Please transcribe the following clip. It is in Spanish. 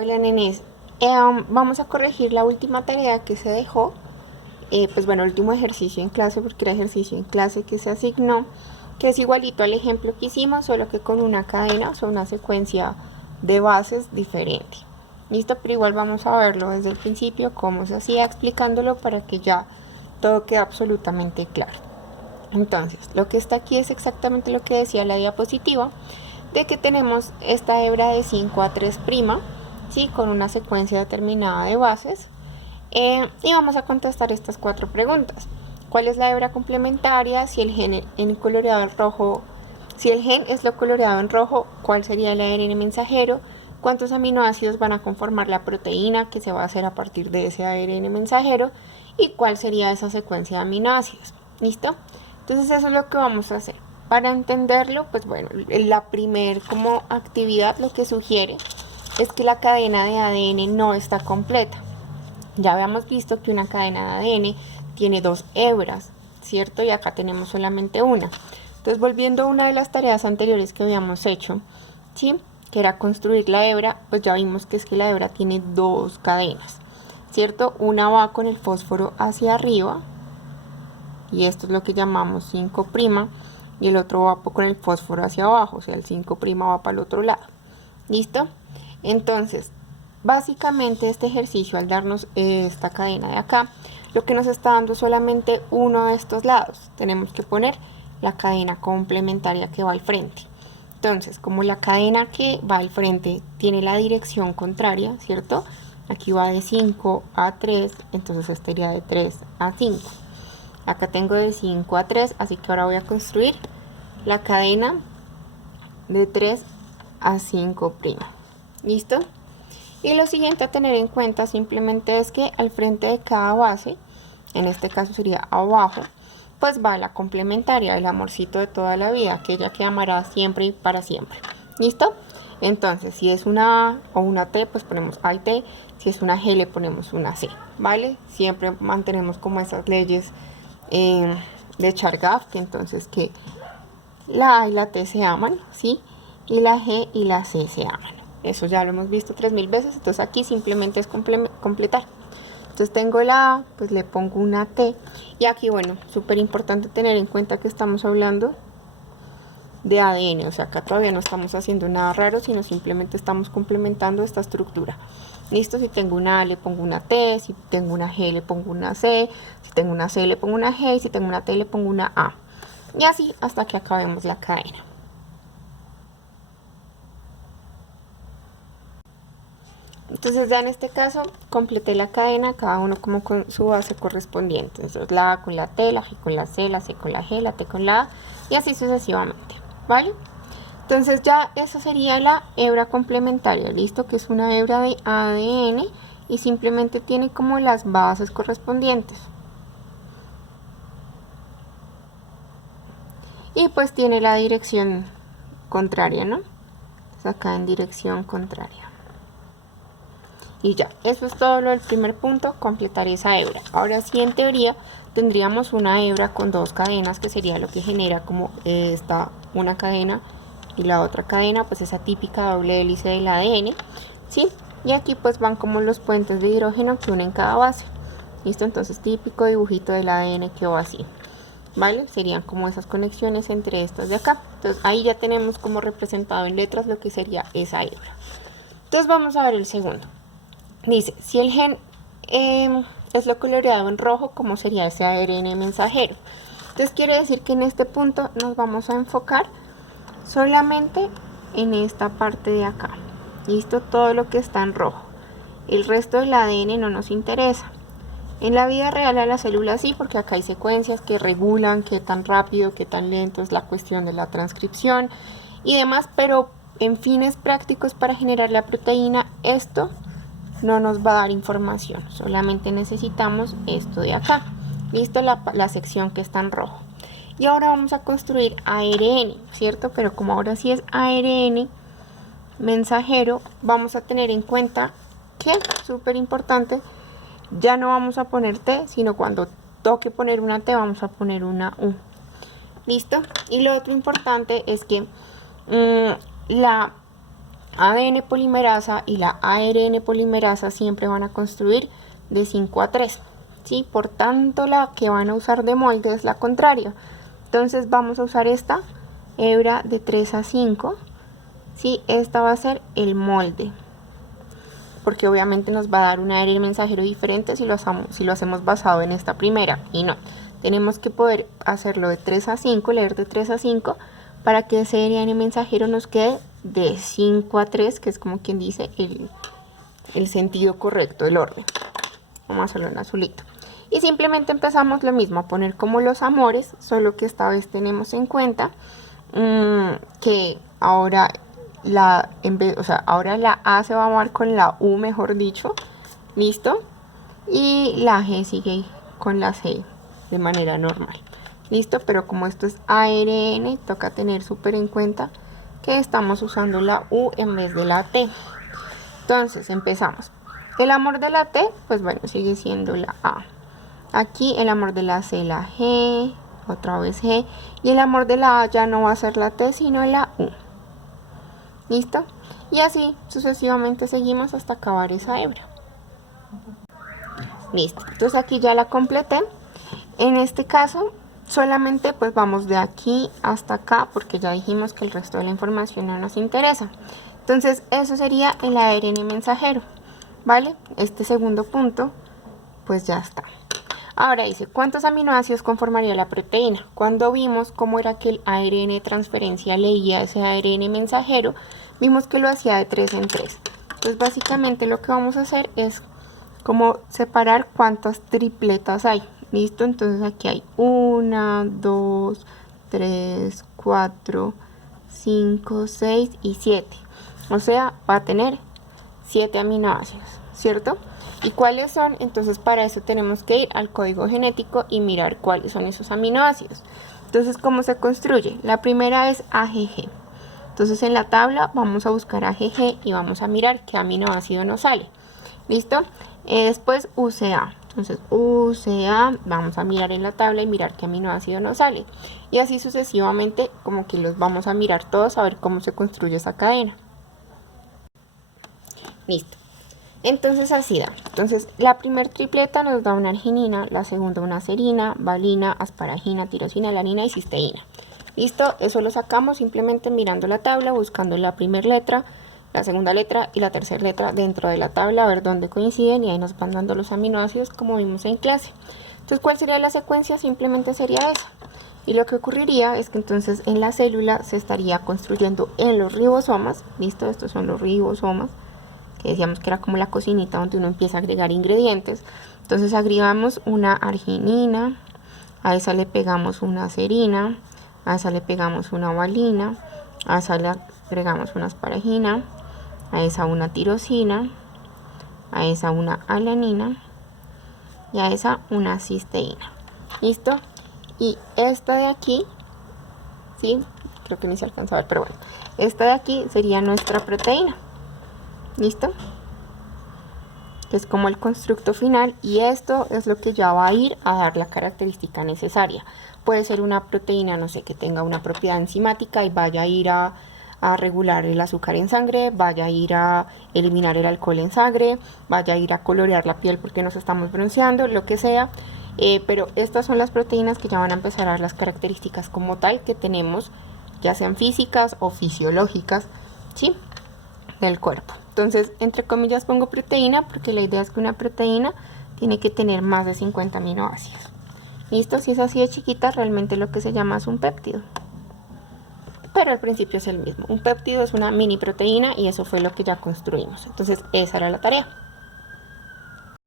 Hola nenes, vamos a corregir la última tarea que se dejó, pues bueno, el último ejercicio en clase, porque era ejercicio en clase que se asignó, que es igualito al ejemplo que hicimos, solo que con una cadena, o sea, una secuencia de bases diferente. Listo, pero igual vamos a verlo desde el principio, cómo se hacía, explicándolo para que ya todo quede absolutamente claro. Entonces, lo que está aquí es exactamente lo que decía la diapositiva, de que tenemos esta hebra de 5 a 3', ¿sí? Con una secuencia determinada de bases. Y vamos a contestar estas 4 preguntas. ¿Cuál es la hebra complementaria? Si el gen en coloreado en rojo, si el gen es lo coloreado en rojo, ¿cuál sería el ARN mensajero? ¿Cuántos aminoácidos van a conformar la proteína que se va a hacer a partir de ese ARN mensajero? ¿Y cuál sería esa secuencia de aminoácidos? ¿Listo? Entonces eso es lo que vamos a hacer. Para entenderlo, pues bueno, la primer como actividad lo que sugiere es que la cadena de ADN no está completa. Ya habíamos visto que una cadena de ADN tiene 2 hebras, ¿cierto? Y acá tenemos solamente una. Entonces, volviendo a una de las tareas anteriores que habíamos hecho, ¿sí? Que era construir la hebra, pues ya vimos que es que la hebra tiene 2 cadenas, ¿cierto? Una va con el fósforo hacia arriba, y esto es lo que llamamos 5', y el otro va con el fósforo hacia abajo, o sea, el 5' va para el otro lado. ¿Listo? Entonces, básicamente este ejercicio, al darnos esta cadena de acá, lo que nos está dando solamente uno de estos lados. Tenemos que poner la cadena complementaria que va al frente. Entonces, como la cadena que va al frente tiene la dirección contraria, ¿cierto? Aquí va de 5 a 3, entonces esta iría de 3 a 5. Acá tengo de 5 a 3, así que ahora voy a construir la cadena de 3 a 5'. ¿Listo? Y lo siguiente a tener en cuenta simplemente es que al frente de cada base, en este caso sería abajo, pues va la complementaria, el amorcito de toda la vida, aquella que amará siempre y para siempre. ¿Listo? Entonces, si es una A o una T, pues ponemos A y T. Si es una G, le ponemos una C, ¿vale? Siempre mantenemos como esas leyes de Chargaff, que entonces que la A y la T se aman, ¿sí? Y la G y la C se aman. Eso ya lo hemos visto 3000 veces, entonces aquí simplemente es completar. Entonces tengo la A, pues le pongo una T. Y aquí, bueno, súper importante tener en cuenta que estamos hablando de ADN, o sea, acá todavía no estamos haciendo nada raro, sino simplemente estamos complementando esta estructura. Listo, si tengo una A le pongo una T, si tengo una G le pongo una C, si tengo una C le pongo una G, y si tengo una T le pongo una A. Y así hasta que acabemos la cadena. Entonces ya en este caso completé la cadena, cada uno como con su base correspondiente. Entonces la A con la T, la G con la C, la C con la G, la T con la A y así sucesivamente, ¿vale? Entonces ya esa sería la hebra complementaria, ¿listo? Que es una hebra de ADN y simplemente tiene como las bases correspondientes. Y pues tiene la dirección contraria, ¿no? Entonces acá en dirección contraria. Y ya, eso es todo lo del primer punto, completar esa hebra. Ahora sí, en teoría, tendríamos una hebra con 2 cadenas, que sería lo que genera como esta una cadena y la otra cadena, pues esa típica doble hélice del ADN, ¿sí? Y aquí pues van como los puentes de hidrógeno que unen cada base. ¿Listo? Entonces típico dibujito del ADN que va así, ¿vale? Serían como esas conexiones entre estas de acá. Entonces ahí ya tenemos como representado en letras lo que sería esa hebra. Entonces vamos a ver el segundo. Dice, si el gen es lo coloreado en rojo, ¿cómo sería ese ARN mensajero? Entonces quiere decir que en este punto nos vamos a enfocar solamente en esta parte de acá. Listo, todo lo que está en rojo. El resto del ADN no nos interesa. En la vida real a la célula sí, porque acá hay secuencias que regulan qué tan rápido, qué tan lento es la cuestión de la transcripción y demás, pero en fines prácticos para generar la proteína, esto no nos va a dar información, solamente necesitamos esto de acá. Listo, la sección que está en rojo. Y ahora vamos a construir ARN, ¿cierto? Pero como ahora sí es ARN mensajero, vamos a tener en cuenta que, súper importante, ya no vamos a poner T, sino cuando toque poner una T vamos a poner una U. ¿Listo? Y lo otro importante es que la ADN polimerasa y la ARN polimerasa siempre van a construir de 5 a 3, ¿sí? Por tanto, la que van a usar de molde es la contraria. Entonces vamos a usar esta hebra de 3 a 5, ¿sí? Esta va a ser el molde, porque obviamente nos va a dar un ARN mensajero diferente si lo hacemos basado en esta primera, y no. Tenemos que poder hacerlo de 3 a 5, leer de 3 a 5, para que ese ARN mensajero nos quede de 5 a 3, que es como quien dice el sentido correcto, el orden. Vamos a hacerlo en azulito. Y simplemente empezamos lo mismo, a poner como los amores, solo que esta vez tenemos en cuenta que ahora ahora la A se va a amar con la U, mejor dicho. ¿Listo? Y la G sigue con la C de manera normal. ¿Listo? Pero como esto es ARN, toca tener súper en cuenta que estamos usando la U en vez de la T. Entonces empezamos. El amor de la T, pues bueno, sigue siendo la A. Aquí el amor de la C, la G, otra vez G. Y el amor de la A ya no va a ser la T, sino la U. ¿Listo? Y así sucesivamente seguimos hasta acabar esa hebra. Listo. Entonces aquí ya la completé. En este caso solamente pues vamos de aquí hasta acá, porque ya dijimos que el resto de la información no nos interesa. Entonces eso sería el ARN mensajero, ¿vale? Este segundo punto pues ya está. Ahora dice, ¿cuántos aminoácidos conformaría la proteína? Cuando vimos cómo era que el ARN de transferencia leía ese ARN mensajero, vimos que lo hacía de 3 en 3. Entonces básicamente lo que vamos a hacer es como separar cuántas tripletas hay. ¿Listo? Entonces aquí hay 1, 2, 3, 4, 5, 6 y 7. O sea, va a tener 7 aminoácidos, ¿cierto? ¿Y cuáles son? Entonces para eso tenemos que ir al código genético y mirar cuáles son esos aminoácidos. Entonces, ¿cómo se construye? La primera es AGG. Entonces en la tabla vamos a buscar AGG y vamos a mirar qué aminoácido nos sale. ¿Listo? Después UCA. Entonces UCA, vamos a mirar en la tabla y mirar qué aminoácido nos sale. Y así sucesivamente, como que los vamos a mirar todos a ver cómo se construye esa cadena. Listo. Entonces así da. Entonces la primer tripleta nos da una arginina, la segunda una serina, valina, asparagina, tirosina, alanina y cisteína. Listo, eso lo sacamos simplemente mirando la tabla, buscando la primera letra, la segunda letra y la tercera letra dentro de la tabla, a ver dónde coinciden, y ahí nos van dando los aminoácidos como vimos en clase. Entonces, ¿cuál sería la secuencia? Simplemente sería esa. Y lo que ocurriría es que entonces en la célula se estaría construyendo en los ribosomas. Listo, estos son los ribosomas, que decíamos que era como la cocinita donde uno empieza a agregar ingredientes. Entonces agregamos una arginina, a esa le pegamos una serina, a esa le pegamos una valina, a esa le agregamos una asparagina, a esa una tirosina, a esa una alanina y a esa una cisteína. ¿Listo? Y esta de aquí, ¿sí? Creo que ni se alcanza a ver, pero bueno, esta de aquí sería nuestra proteína. ¿Listo? Es como el constructo final, y esto es lo que ya va a ir a dar la característica necesaria. Puede ser una proteína, no sé, que tenga una propiedad enzimática y vaya a ir a regular el azúcar en sangre, vaya a ir a eliminar el alcohol en sangre, vaya a ir a colorear la piel porque nos estamos bronceando, lo que sea. Pero estas son las proteínas que ya van a empezar a dar las características como tal que tenemos, ya sean físicas o fisiológicas, ¿sí?, del cuerpo. Entonces, entre comillas pongo proteína porque la idea es que una proteína tiene que tener más de 50 aminoácidos. ¿Listo? Si es así de chiquita, realmente lo que se llama es un péptido. Pero al principio es el mismo. Un péptido es una mini proteína y eso fue lo que ya construimos. Entonces, esa era la tarea.